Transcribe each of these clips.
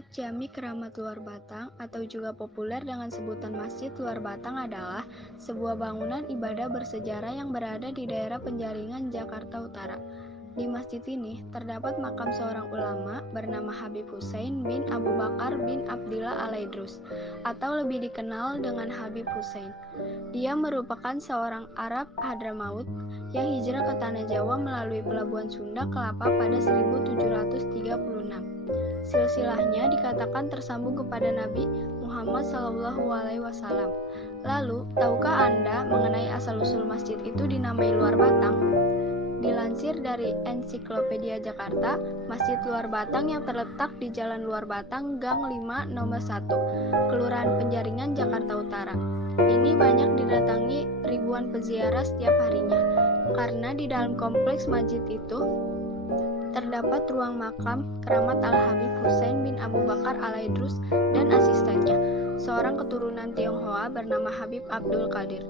Masjid Jami Keramat Luar Batang atau juga populer dengan sebutan Masjid Luar Batang adalah sebuah bangunan ibadah bersejarah yang berada di daerah Penjaringan, Jakarta Utara. Di masjid ini terdapat makam seorang ulama bernama Habib Hussein bin Abu Bakar bin Abdillah Al-Aidrus atau lebih dikenal dengan Habib Hussein. Dia merupakan seorang Arab Hadramaut yang hijrah ke Tanah Jawa melalui pelabuhan Sunda Kelapa pada 1736. Silsilahnya dikatakan tersambung kepada Nabi Muhammad SAW. Lalu, tahukah Anda mengenai asal-usul masjid itu dinamai Luar Batang? Dilansir dari Ensiklopedia Jakarta, Masjid Luar Batang yang terletak di Jalan Luar Batang, Gang 5, Nomor 1, Kelurahan Penjaringan, Jakarta Utara. Ini banyak didatangi ribuan peziarah setiap harinya, karena di dalam kompleks masjid itu terdapat ruang makam keramat Al-Habib Hussein bin Abu Bakar Al-Aidrus dan asistennya, seorang keturunan Tionghoa bernama Habib Abdul Qadir.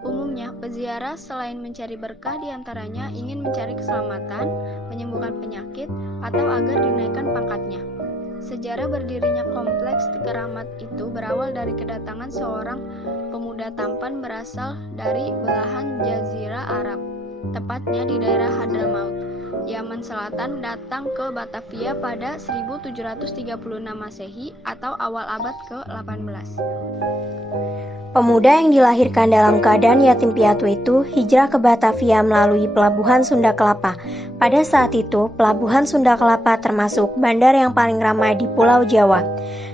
Umumnya, peziarah selain mencari berkah diantaranya ingin mencari keselamatan, menyembuhkan penyakit, atau agar dinaikkan pangkatnya. Sejarah berdirinya kompleks keramat itu berawal dari kedatangan seorang pemuda tampan berasal dari belahan Jazirah Arab, tepatnya di daerah Hadramaut, Yaman Selatan, datang ke Batavia pada 1736 Masehi atau awal abad ke-18. Pemuda yang dilahirkan dalam keadaan yatim piatu itu hijrah ke Batavia melalui Pelabuhan Sunda Kelapa. Pada saat itu, Pelabuhan Sunda Kelapa termasuk bandar yang paling ramai di Pulau Jawa.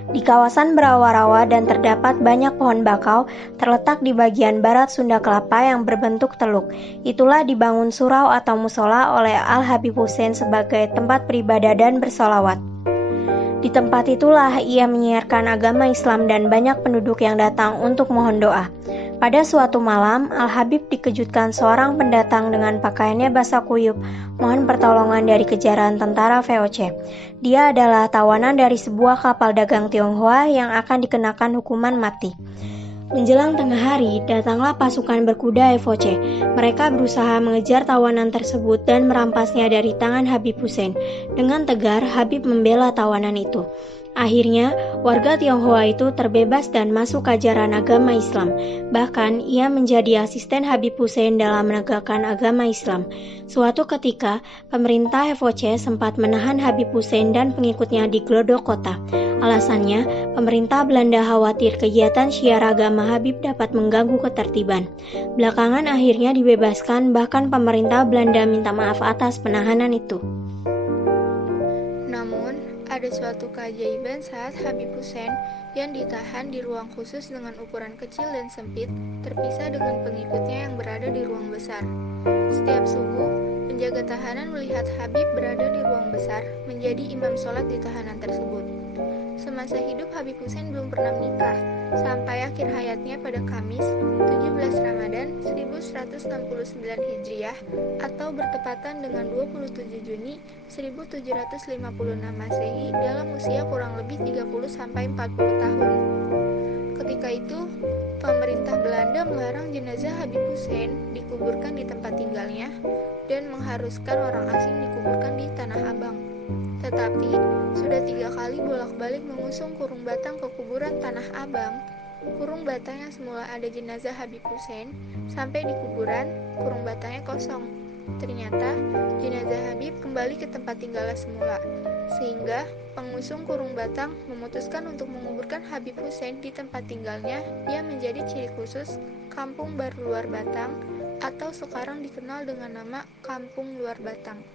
Di kawasan berawa-rawa dan terdapat banyak pohon bakau, terletak di bagian barat Sunda Kelapa yang berbentuk teluk. Itulah dibangun surau atau musola oleh Al-Habib Hussein sebagai tempat beribadah dan bersolawat. Di tempat itulah ia menyiarkan agama Islam dan banyak penduduk yang datang untuk mohon doa. Pada suatu malam, Al-Habib dikejutkan seorang pendatang dengan pakaiannya basah kuyup, mohon pertolongan dari kejaran tentara VOC. Dia adalah tawanan dari sebuah kapal dagang Tionghoa yang akan dikenakan hukuman mati. Menjelang tengah hari, datanglah pasukan berkuda VOC. Mereka berusaha mengejar tawanan tersebut dan merampasnya dari tangan Habib Hussein. Dengan tegar, Habib membela tawanan itu. Akhirnya, warga Tionghoa itu terbebas dan masuk ajaran agama Islam. Bahkan, ia menjadi asisten Habib Hussein dalam menegakkan agama Islam. Suatu ketika, pemerintah VOC sempat menahan Habib Hussein dan pengikutnya di Glodok kota. Alasannya, pemerintah Belanda khawatir kegiatan syiar agama Habib dapat mengganggu ketertiban. Belakangan akhirnya dibebaskan, bahkan pemerintah Belanda minta maaf atas penahanan itu. Namun, ada suatu keajaiban saat Habib Hussein yang ditahan di ruang khusus dengan ukuran kecil dan sempit, terpisah dengan pengikutnya yang berada di ruang besar. Setiap subuh, penjaga tahanan melihat Habib berada di ruang besar, menjadi imam sholat di tahanan tersebut. Semasa hidup Habib Hussein belum pernah menikah, sampai akhir hayatnya pada Kamis 17 Ramadan 1169 Hijriah atau bertepatan dengan 27 Juni 1756 Masehi dalam usia kurang lebih 30-40 tahun. Ketika itu, pemerintah Belanda melarang jenazah Habib Hussein dikuburkan di tempat tinggalnya dan mengharuskan orang asing dikuburkan di Tanah Abang. Tetapi, sudah 3 kali bolak-balik mengusung Kurung Batang ke kuburan Tanah Abang. Kurung Batang yang semula ada jenazah Habib Hussein, sampai di kuburan, Kurung Batangnya kosong. Ternyata, jenazah Habib kembali ke tempat tinggalnya semula, sehingga pengusung Kurung Batang memutuskan untuk menguburkan Habib Hussein di tempat tinggalnya yang menjadi ciri khusus Kampung Baru Luar Batang, atau sekarang dikenal dengan nama Kampung Luar Batang.